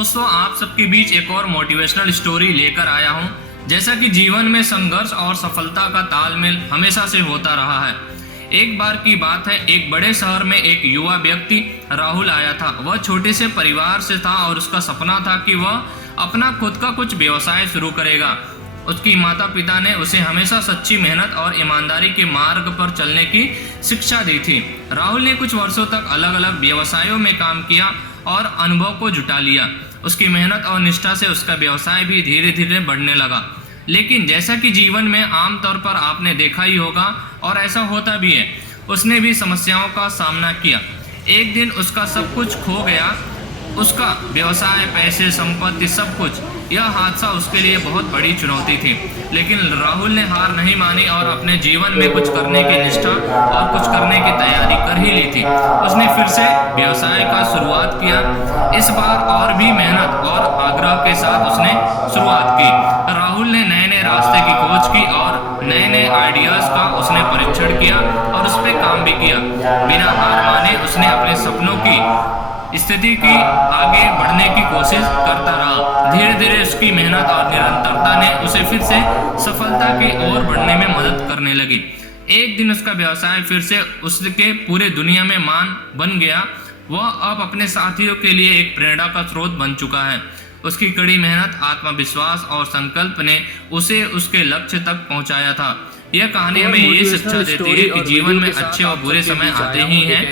दोस्तों, आप सबके बीच एक और मोटिवेशनल स्टोरी लेकर आया हूं। जैसा कि जीवन में संघर्ष और सफलता का तालमेल हमेशा से होता रहा है। एक बार की बात है, एक बड़े शहर में एक युवा व्यक्ति राहुल आया था। वह छोटे से परिवार से था और उसका सपना था कि वह अपना खुद का कुछ व्यवसाय शुरू करेगा। उसकी माता पिता ने उसे हमेशा सच्ची मेहनत और ईमानदारी के मार्ग पर चलने की शिक्षा दी थी। राहुल ने कुछ वर्षों तक अलग अलग व्यवसायों में काम किया और अनुभव को जुटा लिया। उसकी मेहनत और निष्ठा से उसका व्यवसाय भी धीरे धीरे बढ़ने लगा। लेकिन जैसा कि जीवन में आमतौर पर आपने देखा ही होगा और ऐसा होता भी है, उसने भी समस्याओं का सामना किया। एक दिन उसका सब कुछ खो गया, उसका व्यवसाय, पैसे, संपत्ति, सब कुछ। यह हादसा उसके लिए बहुत बड़ी चुनौती थी, लेकिन राहुल ने हार नहीं मानी और अपने जीवन में कुछ करने की निष्ठा और कुछ करने की तैयारी कर ही ली थी। उसने फिर से व्यवसाय का शुरुआत किया। इस बार और भी मेहनत और आग्रह के साथ उसने शुरुआत की। राहुल ने नए नए रास्ते की खोज की और नए नए आइडियाज का उसने परीक्षण किया और उस पर काम भी किया। बिना हार माने उसने अपने सपनों की स्थिति की आगे बढ़ने की कोशिश करता रहा। धीरे धीरे उसकी मेहनत और निरंतरता ने उसे फिर से सफलता की ओर बढ़ने में मदद करने लगी। एक दिन उसका व्यवसाय फिर से उसके पूरे दुनिया में मान बन गया। वह अब अपने साथियों के लिए एक प्रेरणा का स्रोत बन चुका है। उसकी कड़ी मेहनत, आत्मविश्वास और संकल्प ने उसे उसके लक्ष्य तक पहुंचाया था। यह कहानी हमें ये शिक्षा देती है कि जीवन में अच्छे और बुरे समय आते ही हैं,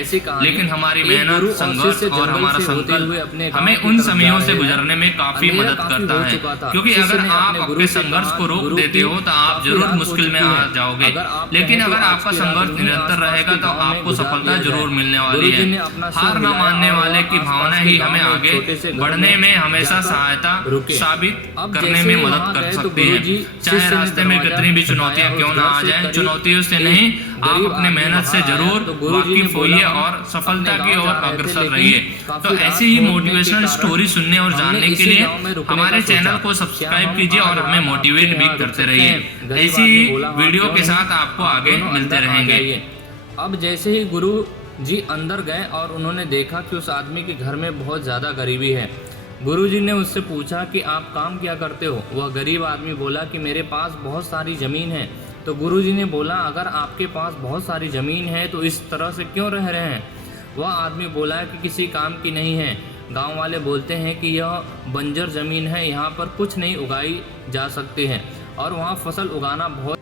लेकिन हमारी मेहनत, संघर्ष और हमारा संकल्प हमें उन समयों से गुजरने में काफी मदद करता है। क्योंकि अगर आप अपने संघर्ष को रोक देते हो तो आप जरूर मुश्किल में आ जाओगे, लेकिन अगर आपका संघर्ष निरंतर रहेगा तो आपको सफलता जरूर मिलने वाली है। हार न मानने वाले की भावना ही हमें आगे बढ़ने में हमेशा सहायता साबित करने में मदद कर सकती है। चाहे रास्ते में कितनी भी चुनौतियां क्यों ना आ जाए, चुनौतियों से नहीं, आप अपने मेहनत से जरूर वाकिफ होइए और सफलता की ओर अग्रसर रहिए। तो ऐसी ही मोटिवेशनल स्टोरी सुनने और जानने के लिए हमारे चैनल को सब्सक्राइब कीजिए और हमें मोटिवेट भी करते रहिए। ऐसी ही वीडियो के साथ आपको आगे मिलते रहेंगे। अब जैसे ही गुरु जी अंदर गए और उन्होंने देखा कि उस आदमी के घर में बहुत ज़्यादा गरीबी है। गुरुजी ने उससे पूछा कि आप काम क्या करते हो। वह गरीब आदमी बोला कि मेरे पास बहुत सारी ज़मीन है। तो गुरुजी ने बोला, अगर आपके पास बहुत सारी ज़मीन है तो इस तरह से क्यों रह रहे हैं। वह आदमी बोला कि किसी काम की नहीं है। गांव वाले बोलते हैं कि यह बंजर ज़मीन है, यहाँ पर कुछ नहीं उगाई जा सकती है और वहाँ फसल उगाना बहुत